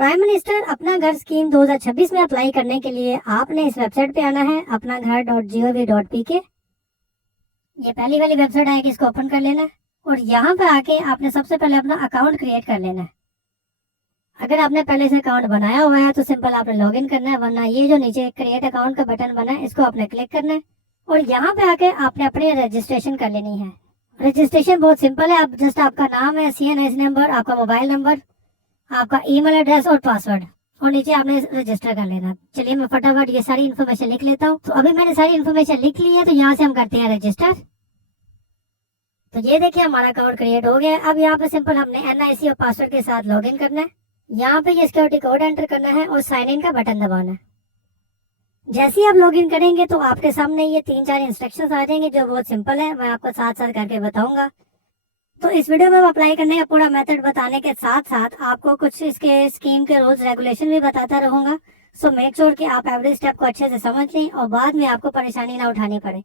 Prime minister अपना घर scheme 2026 में अप्लाई करने के लिए आपने इस वेबसाइट पे आना है, अपना घर.gov.pk। ये पहली वाली वेबसाइट आएगी, इसको ओपन कर लेना है और यहाँ पे आके आपने सबसे पहले अपना अकाउंट क्रिएट कर लेना है। अगर आपने पहले से अकाउंट बनाया हुआ है तो सिंपल आपने लॉगिन करना है, वरना ये जो नीचे क्रिएट अकाउंट का बटन बना है इसको आपने क्लिक करना है और यहाँ पे आके आपने अपनी रजिस्ट्रेशन कर लेनी है। रजिस्ट्रेशन बहुत सिंपल है, आप जस्ट आपका नाम है, CNIC नंबर, आपका मोबाइल नंबर, आपका ईमेल एड्रेस और पासवर्ड और नीचे आपने रजिस्टर कर लेना। चलिए मैं फटाफट ये सारी इन्फॉर्मेशन लिख लेता हूँ। तो अभी मैंने सारी इन्फॉर्मेशन लिख ली है, तो यहाँ से हम करते हैं रजिस्टर। तो ये देखिए हमारा अकाउंट क्रिएट हो गया है। अब यहाँ पे सिंपल हमने NIC और पासवर्ड के साथ लॉगिन करना है। यहाँ पे ये सिक्योरिटी कोड एंटर करना है और साइन इन का बटन दबाना है। जैसे ही आप लॉगिन करेंगे तो आपके सामने ये 3-4 इंस्ट्रक्शंस आ जाएंगे जो बहुत सिंपल है, मैं आपको साथ साथ करके बताऊंगा। तो इस वीडियो में अप्लाई करने का पूरा मेथड बताने के साथ साथ आपको कुछ इसके स्कीम के रूल्स रेगुलेशन भी बताता रहूंगा। सो मेक श्योर कि आप एवरी स्टेप को अच्छे से समझ लें और बाद में आपको परेशानी ना उठानी पड़े।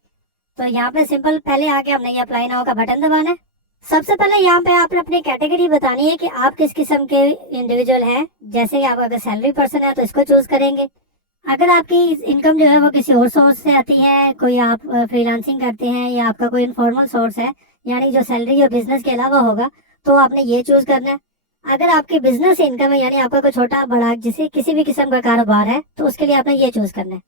तो यहाँ पे सिंपल पहले आके हमने ये अप्लाई नाउ का बटन दबाना है। सबसे पहले यहाँ पे आपने अपनी कैटेगरी बतानी है कि आप किस किस्म के इंडिविजुअल हैं। जैसे कि आप अगर सैलरी पर्सन है तो इसको चूज करेंगे। अगर आपकी इनकम जो है वो किसी और सोर्स से आती है, कोई आप फ्रीलांसिंग करते हैं या आपका कोई इनफॉर्मल सोर्स है, यानी जो सैलरी और बिजनेस के अलावा होगा, तो आपने ये चूज करना है। अगर आपकी बिजनेस इनकम है, यानी आपका कोई छोटा बड़ा जिसे किसी भी किस्म का कारोबार है, तो उसके लिए आपने ये चूज करना है।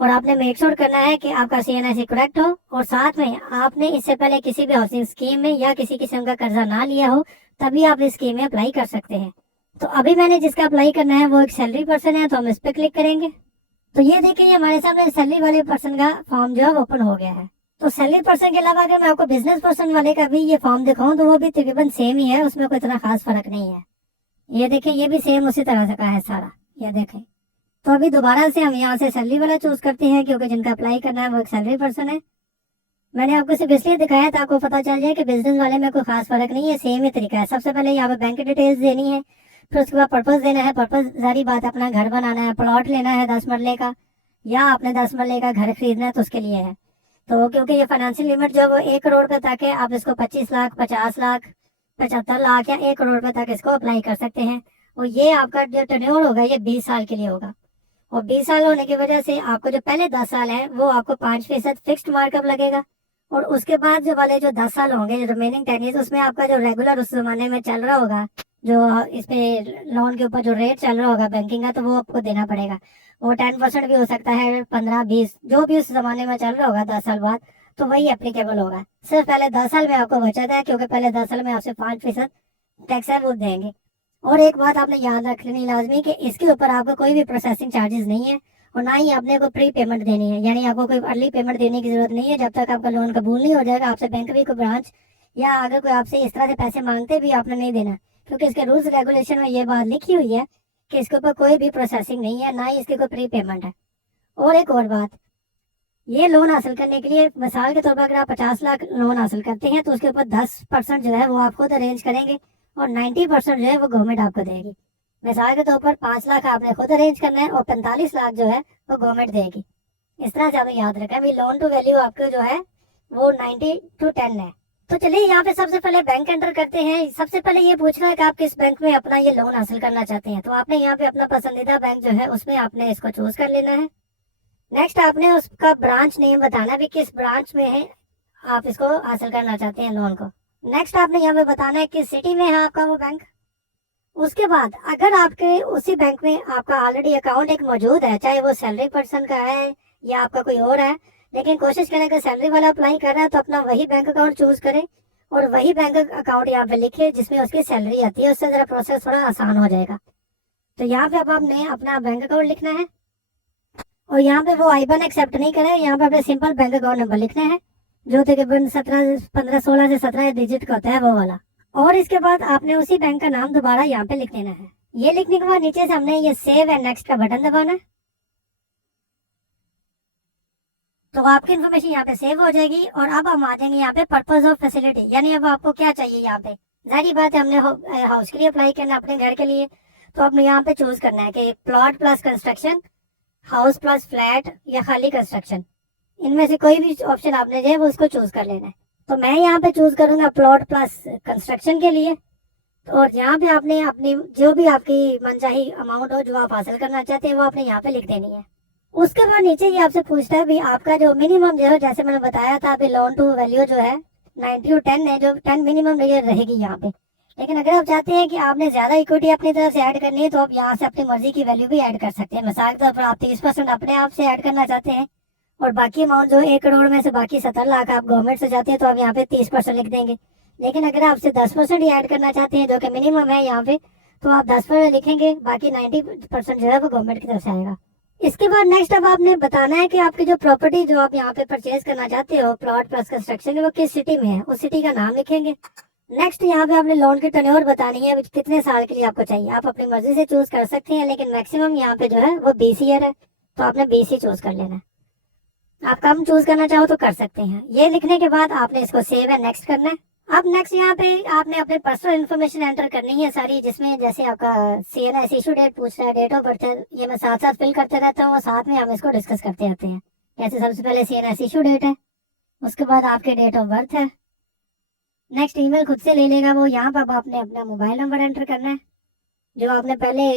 और आपने मेक श्योर करना है कि आपका CNIC करेक्ट हो और साथ में आपने इससे पहले किसी भी हाउसिंग स्कीम में या किसी किस्म का कर्जा ना लिया हो, तभी आप इस स्कीम में अप्लाई कर सकते हैं। तो अभी मैंने जिसका अप्लाई करना है वो एक सैलरी पर्सन है, तो हम इस पर क्लिक करेंगे। तो ये देखिए हमारे सामने सैलरी वाले पर्सन का फॉर्म जो है ओपन हो गया है। तो सैलरी पर्सन के अलावा अगर मैं आपको बिजनेस पर्सन वाले का भी ये फॉर्म दिखाऊं तो वो भी तकरीबन सेम ही है, उसमें कोई इतना खास फर्क नहीं है। ये देखिए ये भी सेम उसी तरह का है सारा, ये देखें। तो अभी दोबारा से हम यहाँ से सैलरी वाला चूज करते हैं, क्योंकि जिनका अप्लाई करना है वो एक सैलरी पर्सन है। मैंने आपको सिर्फ इसलिए दिखाया था आपको पता चल जाए कि बिजनेस वाले में कोई खास फर्क नहीं है, सेम ही तरीका है। सबसे पहले यहाँ पे बैंक डिटेल्स देनी है, फिर उसके बाद पर्पज देना है। पर्पज सारी बात अपना घर बनाना है, प्लॉट लेना है 10 मरले का, या आपने 10 मरले का घर खरीदना है तो उसके लिए है। तो क्योंकि ये फाइनेंशियल लिमिट जो वो 1 करोड़ पे तक है, आप इसको 25 लाख, 50 लाख, 75 लाख या 1 करोड़ पे तक इसको अप्लाई कर सकते हैं। और ये आपका जो टेन्योर होगा ये 20 साल के लिए होगा। और 20 साल होने की वजह से आपको जो पहले 10 साल है वो आपको 5% फिक्स्ड मार्कअप लगेगा। और उसके बाद जो वाले जो 10 साल होंगे, जो रिमेनिंग 10 ईयर्स, उसमें आपका जो रेगुलर उस जमाने में चल रहा होगा, जो इस पे लोन के ऊपर जो रेट चल रहा होगा बैंकिंग का, तो वो आपको देना पड़ेगा। वो 10% भी हो सकता है, 15-20, जो भी उस जमाने में चल रहा होगा 10 साल बाद, तो वही एप्लीकेबल होगा। सिर्फ पहले 10 साल में आपको बचत है, क्योंकि पहले 10 साल में आपसे 5% टैक्स है वो देंगे। और एक बात आपने याद रख लेनी लाजमी कि इसके ऊपर आपको कोई भी प्रोसेसिंग चार्जेस नहीं है और ना ही आपने को प्री पेमेंट देनी है, यानी आपको कोई अर्ली पेमेंट देने की जरूरत नहीं है। जब तक आपका लोन कबूल नहीं हो जाएगा, आपसे बैंक भी कोई ब्रांच या अगर कोई आपसे इस तरह से पैसे मांगते भी आपने नहीं देना, क्योंकि इसके रूल्स रेगुलेशन में ये बात लिखी हुई है कि इसके ऊपर कोई भी प्रोसेसिंग नहीं है, ना ही इसकी कोई प्री पेमेंट है। और एक और बात, ये लोन हासिल करने के लिए मिसाल के तौर पर अगर आप 50 लाख लोन हासिल करते हैं तो उसके ऊपर 10% जो है वो आप खुद अरेंज करेंगे और 90% जो है वो गवर्नमेंट आपको देगी। मिसाल के तौर पर 5 लाख आपने खुद अरेंज करना है और 45 लाख जो है वो गवर्नमेंट देगी। इस तरह से आपने याद रखा है, लोन टू वैल्यू आपके जो है वो 90-10 है। तो चलिए यहाँ पे सबसे पहले बैंक एंटर करते हैं। सबसे पहले ये पूछना है कि आप किस बैंक में अपना ये लोन हासिल करना चाहते हैं। तो आपने यहाँ पे अपना पसंदीदा बैंक जो है उसमें आपने इसको चूज कर लेना है। नेक्स्ट आपने उसका ब्रांच नेम बताना भी किस ब्रांच में है आप इसको हासिल करना चाहते हैं लोन को। नेक्स्ट आपने यहाँ पे बताना है किस सिटी में है आपका वो बैंक। उसके बाद अगर आपके उसी बैंक में आपका ऑलरेडी अकाउंट एक मौजूद है, चाहे वो सैलरी पर्सन का है या आपका कोई और है, लेकिन कोशिश करें कि सैलरी वाला अप्लाई कर रहा है तो अपना वही बैंक अकाउंट चूज करें और वही बैंक अकाउंट यहाँ पे लिखे जिसमें उसकी सैलरी आती है, उससे जरा प्रोसेस थोड़ा आसान हो जाएगा। तो यहाँ पे अब आपने अपना बैंक अकाउंट लिखना है और यहाँ पे वो IBAN एक्सेप्ट नहीं करे, यहाँ पे अपने सिंपल बैंक अकाउंट नंबर लिखना है जो तकरीबन 16 से 17 डिजिट का होता है वो वाला। और इसके बाद आपने उसी बैंक का नाम दोबारा यहाँ पे लिख देना है। ये लिखने के बाद नीचे से हमने ये सेव एंड नेक्स्ट का बटन दबाना है। तो आपकी इन्फॉर्मेशन यहाँ पे सेव हो जाएगी और अब हम आ जाएंगे यहाँ पे पर्पज ऑफ फैसिलिटी, यानी अब आपको क्या चाहिए यहाँ पे। जाहिर बात है हमने हाउस के लिए अप्लाई करना है, अपने घर के लिए, तो आपने यहाँ पे चूज करना है कि plot plus construction, house plus flat या खाली कंस्ट्रक्शन। इनमें से कोई भी ऑप्शन आपने जो है वो उसको चूज कर लेना है। तो मैं यहाँ पे चूज करूंगा प्लॉट प्लस कंस्ट्रक्शन के लिए। तो और यहाँ पे आपने अपनी जो भी आपकी मनचाही अमाउंट हो जो आप हासिल करना चाहते हैं वो आपने यहाँ पे लिख देनी है। उसके बाद नीचे ये आपसे पूछता है भी आपका जो मिनिमम जो है, जैसे मैंने बताया था अभी लोन टू वैल्यू जो है 90 और 10 है, जो 10 मिनिमम रहेगी यहाँ पे। लेकिन अगर आप चाहते हैं कि आपने ज्यादा इक्विटी अपनी तरफ से ऐड करनी है तो आप यहाँ से अपनी मर्जी की वैल्यू भी ऐड कर सकते हैं। मिसाल के तौर पर आप 30% अपने आप से ऐड करना चाहते हैं और बाकी अमाउंट जो 1 करोड़ में से बाकी 70 लाख आप गवर्नमेंट से चाहते हैं तो आप यहाँ पे 30% लिख देंगे। लेकिन अगर आपसे 10% ही ऐड करना चाहते हैं जो कि मिनिमम है यहाँ पे, तो आप 10% लिखेंगे, बाकी 90% जो है वो गवर्नमेंट की तरफ से आएगा। इसके बाद नेक्स्ट अब आपने बताना है कि आपकी जो प्रॉपर्टी जो आप यहाँ पे परचेज करना चाहते हो प्लॉट प्लस कंस्ट्रक्शन, वो किस सिटी में है, उस सिटी का नाम लिखेंगे। नेक्स्ट यहाँ पे आपने लोन की टेन्योर बतानी है, कितने साल के लिए आपको चाहिए। आप अपनी मर्जी से चूज कर सकते हैं, लेकिन मैक्सिमम यहाँ पे जो है वो 20 ईयर है, तो आपने 20 ही चूज कर लेना है। आप कम चूज करना चाहो तो कर सकते हैं। ये लिखने के बाद आपने इसको सेव है नेक्स्ट करना है। अब नेक्स्ट यहाँ पे आपने अपने पर्सनल इन्फॉर्मेशन एंटर करनी है सारी, जिसमें जैसे आपका CNS इशू डेट पूछ रहा है, डेट ऑफ बर्थ है, ये मैं साथ साथ फिल करते रहता हूँ और साथ में हम इसको डिस्कस करते रहते हैं। जैसे सबसे पहले CNS इशू डेट है, उसके बाद आपके डेट ऑफ बर्थ है। नेक्स्ट ईमेल खुद से ले लेगा वो, यहाँ पर आपने अपना मोबाइल नंबर एंटर करना है जो आपने पहले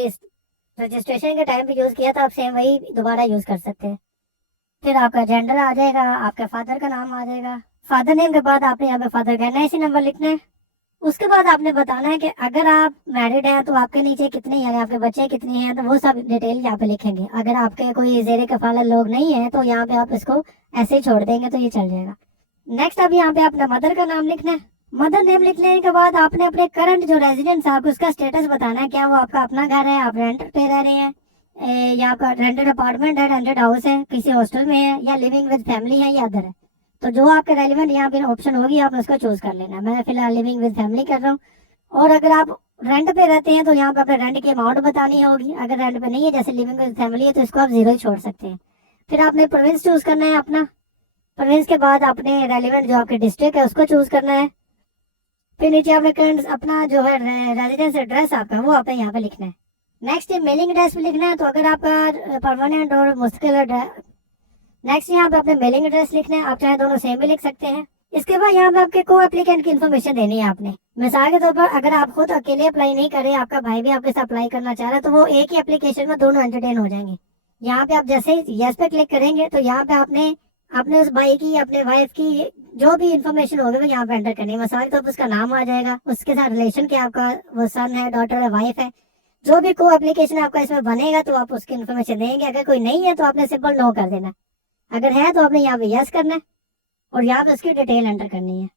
रजिस्ट्रेशन के टाइम पे यूज किया था, आप सेम वही दोबारा यूज कर सकते हैं। फिर आपका जेंडर आ जाएगा, आपके फादर का नाम आ जाएगा। फादर नेम के बाद आपने यहाँ पे फादर का NIC नंबर लिखना है। उसके बाद आपने बताना है कि अगर आप मैरिड हैं तो आपके नीचे कितने, यानी आपके बच्चे कितने हैं, तो वो सब डिटेल यहाँ पे लिखेंगे। अगर आपके कोई जेरे कफालत लोग नहीं है तो यहाँ पे आप इसको ऐसे ही छोड़ देंगे तो ये चल जाएगा। नेक्स्ट अब यहाँ पे अपना मदर का नाम लिखना है। मदर नेम लिखने के बाद आपने अपने करंट जो रेजिडेंस है आपको उसका स्टेटस बताना है, क्या वो आपका अपना घर है, आप रेंट पे रह रहे हैं, या आपका रेंटेड अपार्टमेंट है, रेंटेड हाउस है, किसी हॉस्टल में है, या लिविंग विद फैमिली है, या अदर है। तो जो आपके रेलिवेंट यहाँ पे ऑप्शन होगी आपने उसको चूज कर लेना। मैं फिलहाल लिविंग विद फैमिली कर रहा हूँ। और अगर आप रेंट पे रहते हैं तो यहाँ पे अपने रेंट की अमाउंट बतानी होगी। अगर रेंट पे नहीं है, जैसे लिविंग विद फैमिली है, तो इसको आप 0 ही छोड़ सकते हैं। फिर आपने प्रोविंस चूज करना है अपना। प्रोविंस के बाद आपने रेलिवेंट जो आपके डिस्ट्रिक्ट है उसको चूज करना है। फिर नीचे आपने करंट अपना जो है रेजिडेंस एड्रेस आपका वो आपने यहाँ पे लिखना है। नेक्स्ट मेलिंग एड्रेस भी लिखना है, तो अगर आपका परमानेंट और मुश्किल एड्रेस, नेक्स्ट यहाँ पे अपने मेलिंग एड्रेस लिखना है। आप चाहे दोनों सेम भी लिख सकते हैं। इसके बाद यहाँ पे आपके को एप्लीकेंट की इन्फॉर्मेशन देनी है आपने। मिसाल के तौर पर अगर आप खुद अकेले अप्लाई नहीं कर रहे, आपका भाई भी आपके साथ अप्लाई करना चाह रहा है, तो वो एक ही एप्लीकेशन में दोनों एंटरटेन हो जाएंगे। यहाँ पे आप जैसे ही यस पे क्लिक करेंगे तो यहाँ पे आपने अपने उस भाई की, अपने वाइफ की जो भी इन्फॉर्मेशन होगी वो यहाँ पे एंटर करनी है। मिसाल के तौर पर उसका नाम आ जाएगा, उसके साथ रिलेशन क्या आपका, वो सन है, डॉटर है, वाइफ है, जो भी को एप्लीकेशन आपका इसमें बनेगा तो आप उसकी इन्फॉर्मेशन देंगे। अगर कोई नहीं है तो आपने सिंपल नो कर देना। अगर है तो आपने यहाँ पे यस करना है और यहाँ पे उसकी डिटेल एंटर करनी है।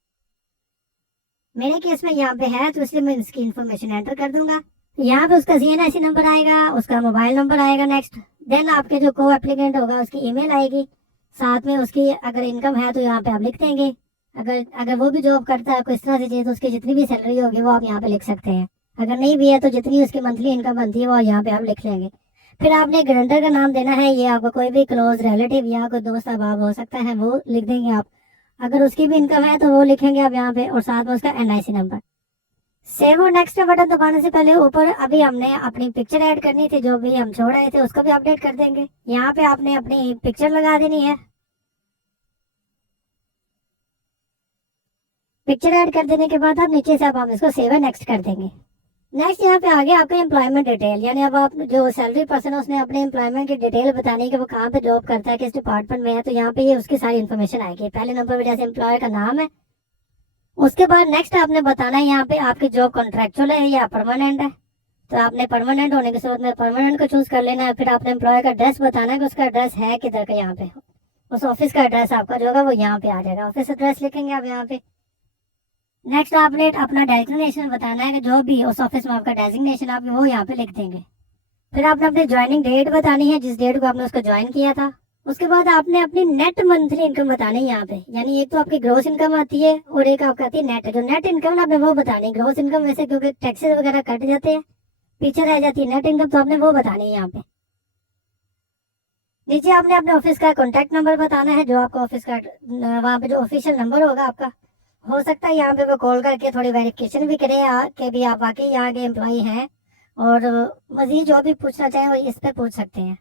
मेरे केस में यहाँ पे है तो इसलिए मैं इसकी इन्फॉर्मेशन एंटर कर दूंगा। यहाँ पे उसका CNIC नंबर आएगा, उसका मोबाइल नंबर आएगा। नेक्स्ट देन आपके जो को एप्लीकेंट होगा उसकी ईमेल आएगी, साथ में उसकी अगर इनकम है तो यहाँ पे आप लिख देंगे। अगर वो भी जॉब करता है आपको इस तरह से चाहिए तो उसकी जितनी भी सैलरी होगी वो आप यहाँ पे लिख सकते हैं। अगर नहीं भी है तो जितनी उसकी मंथली इनकम बनती है वो यहाँ पे आप लिख लेंगे। फिर आपने गारंटर का नाम देना है, ये आपका कोई भी क्लोज रिलेटिव या कोई दोस्त अहबाब हो सकता है, वो लिख देंगे आप। अगर उसकी भी इनकम है तो वो लिखेंगे आप यहाँ पे, और साथ में उसका NIC नंबर। सेव और नेक्स्ट बटन दबाने से पहले ऊपर अभी हमने अपनी पिक्चर ऐड करनी थी, जो भी हम छोड़ रहे थे उसको भी अपडेट कर देंगे। यहाँ पे आपने अपनी पिक्चर लगा देनी है। पिक्चर ऐड कर देने के बाद आप नीचे से आप इसको सेव एंड नेक्स्ट कर देंगे। नेक्स्ट यहाँ पे आगे आपका एम्प्लॉयमेंट डिटेल, यानी अब आप जो सैलरी पर्सन है उसने अपने एम्प्लॉयमेंट की डिटेल बतानी है कि वो कहाँ पे जॉब करता है, किस डिपार्टमेंट में है, तो यहाँ पे ये उसकी सारी इन्फॉर्मेशन आएगी। पहले नंबर पे जैसे एम्प्लॉयर का नाम है। उसके बाद नेक्स्ट आपने बताना है यहाँ पे आपकी जॉब कॉन्ट्रेक्चुअल है या परमानेंट है, तो आपने परमानेंट होने की सूरत में परमानेंट को चूज कर लेना है। फिर आपने एम्प्लॉयर का एड्रेस बताना है कि उसका एड्रेस है किधर का, यहाँ पे उस ऑफिस का एड्रेस आपका जो होगा वो यहाँ पे आ जाएगा, ऑफिस एड्रेस लिखेंगे आप यहाँ पे। नेक्स्ट आपने अपना डेजिग्नेशन बताना है कि जो भी उस ऑफिस में आपका डेजिग्नेशन आप वो यहाँ पे लिख देंगे। फिर आपने अपनी ज्वाइनिंग डेट बतानी है, जिस डेट को आपने उसको ज्वाइन किया था। उसके बाद आपने अपनी नेट मंथली इनकम बतानी है यहाँ पे, यानी एक तो आपकी ग्रोस इनकम आती है और एक आपका आती है नेट। जो नेट इनकम आपने वो बतानी है, ग्रोस इनकम वैसे क्योंकि टैक्सेस वगैरह कट जाते हैं पीछे रह जाती है, नेट इनकम तो आपने वो बतानी है यहाँ पे। नीचे आपने अपने ऑफिस का कॉन्टैक्ट नंबर बताना है, जो आपका ऑफिस का वहाँ पे जो ऑफिशियल नंबर होगा आपका, हो सकता है यहाँ पे वो कॉल करके थोड़ी वेरिफिकेशन भी करे कि भी आप वाकई यहाँ के एम्प्लॉई हैं, और मजीद जो भी पूछना चाहें वो इस पे पूछ सकते हैं।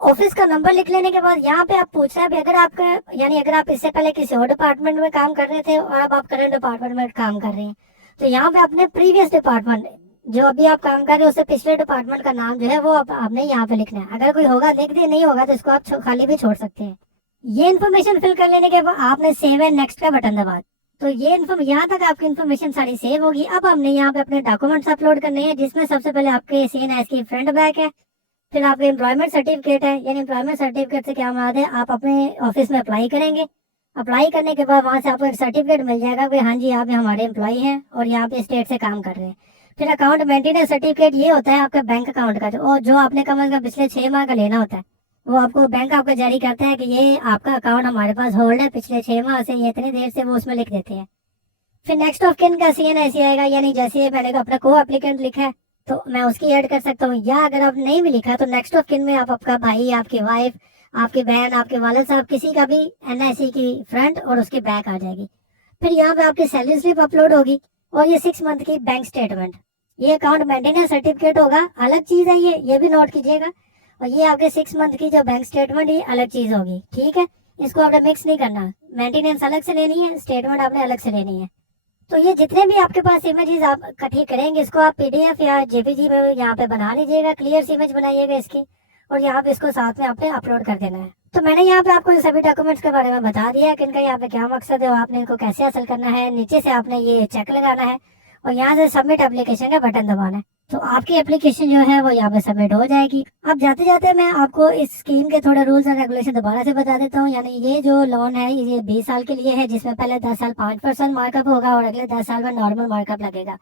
ऑफिस का नंबर लिख लेने के बाद यहाँ पे आप पूछ रहे हैं अगर आपका, यानी अगर आप इससे पहले किसी और डिपार्टमेंट में काम कर रहे थे और अब आप करंट डिपार्टमेंट में काम कर रहे हैं, तो यहाँ पे अपने प्रीवियस डिपार्टमेंट जो अभी आप काम कर रहे हो उससे पिछले डिपार्टमेंट का नाम जो है वो आपने यहाँ पे लिखना है। अगर कोई होगा लिख दे, नहीं होगा तो इसको आप खाली भी छोड़ सकते हैं। ये इन्फॉर्मेशन फिल कर लेने के बाद आपने सेव एंड नेक्स्ट का बटन दबा। तो ये यहाँ तक आपकी इन्फॉर्मेशन सारी सेव होगी। अब हमने यहाँ पे अपने डॉक्यूमेंट्स अपलोड करने हैं, जिसमें सबसे पहले आपके CNS की फ्रंट बैक है, फिर आपके एम्प्लॉयमेंट सर्टिफिकेट है। यानी एम्प्लॉयमेंट सर्टिफिकेट से क्या मुराद है, आप अपने ऑफिस में अप्लाई करेंगे। अप्लाई करने के बाद वहां से आपको एक सर्टिफिकेट मिल जाएगा कि हाँ जी आप हमारे एम्प्लॉय हैं और यहाँ पे स्टेट से काम कर रहे हैं। फिर अकाउंट मेंटेनेंस सर्टिफिकेट ये होता है आपका बैंक अकाउंट का, जो आपने कम से कम पिछले 6 माह का लेना होता है। वो आपको बैंक आपको जारी करता है कि ये आपका अकाउंट हमारे पास होल्ड है पिछले 6 माह से, ये इतनी देर से, वो उसमें लिख देते हैं। फिर नेक्स्ट ऑफ किन का CNS आएगा, यानी जैसे मैंने अपना को एप्लीकेंट लिखा है तो मैं उसकी ऐड कर सकता हूँ, या अगर आप नहीं भी लिखा तो नेक्स्ट ऑफ किन में आप आपका भाई, आपकी वाइफ, आपकी बहन, आपके वालिद साहब, किसी का भी NIC की फ्रंट और उसकी बैक आ जाएगी। फिर यहाँ पे आपकी सैलरी स्लिप अपलोड होगी और ये 6 मंथ की बैंक स्टेटमेंट। ये अकाउंट मेंटेनेंस सर्टिफिकेट होगा, अलग चीज है, ये भी नोट कीजिएगा। और ये आपके 6 मंथ की जो बैंक स्टेटमेंट, ये अलग चीज होगी, ठीक है। इसको आपने मिक्स नहीं करना, मेंटेनेंस अलग से लेनी है, स्टेटमेंट आपने अलग से लेनी है। तो ये जितने भी आपके पास इमेजेस आप इकट्ठी करेंगे, इसको आप PDF या JPG में यहाँ पे बना लीजिएगा, क्लियर इमेज बनाइएगा इसकी, और यहाँ पे इसको साथ में आपने अपलोड कर देना है। तो मैंने यहाँ पे आपको सभी डॉक्यूमेंट्स के बारे में बता दिया है कि इनका यहाँ पे क्या मकसद है और आपने इनको कैसे हासिल करना है। नीचे से आपने ये चेक लगाना है और यहाँ से सबमिट एप्लीकेशन का बटन दबाना है, तो आपकी एप्लीकेशन जो है वो यहाँ पे सबमिट हो जाएगी। अब जाते जाते मैं आपको इस स्कीम के थोड़े रूल्स एंड रेगुलेशन दोबारा से बता देता हूँ। यानी ये जो लोन है ये 20 साल के लिए है, जिसमें पहले 10 साल 5% मार्कअप होगा और अगले 10 साल में नॉर्मल मार्कअप लगेगा।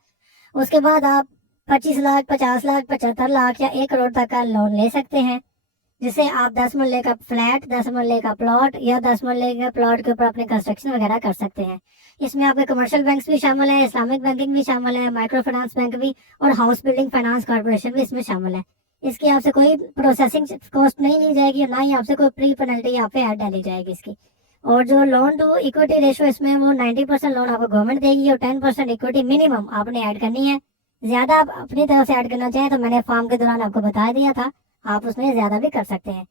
उसके बाद आप 25 लाख, 50 लाख, 75 लाख या 1 करोड़ तक का लोन ले सकते हैं, जिससे आप 10 मरले का फ्लैट, 10 मरले का प्लॉट या 10 मरले के प्लॉट के ऊपर अपने कंस्ट्रक्शन वगैरह कर सकते हैं। इसमें आपके कमर्शियल बैंक्स भी शामिल है, इस्लामिक बैंकिंग भी शामिल है, माइक्रो फाइनेंस बैंक भी, और हाउस बिल्डिंग फाइनेंस कॉर्पोरेशन भी इसमें शामिल है। इसकी आपसे कोई प्रोसेसिंग कॉस्ट नहीं ली जाएगी, ना ही आपसे कोई प्री पेनल्टी यहाँ पे ऐड डाली जाएगी इसकी। और जो लोन टू इक्विटी रेशो इसमें वो 90% लोन आपको गवर्नमेंट देगी और 10% इक्विटी मिनिमम आपने ऐड करनी है। ज्यादा आप अपनी तरफ से ऐड करना चाहें तो मैंने फॉर्म के दौरान आपको बता दिया था, आप उसमें ज्यादा भी कर सकते हैं।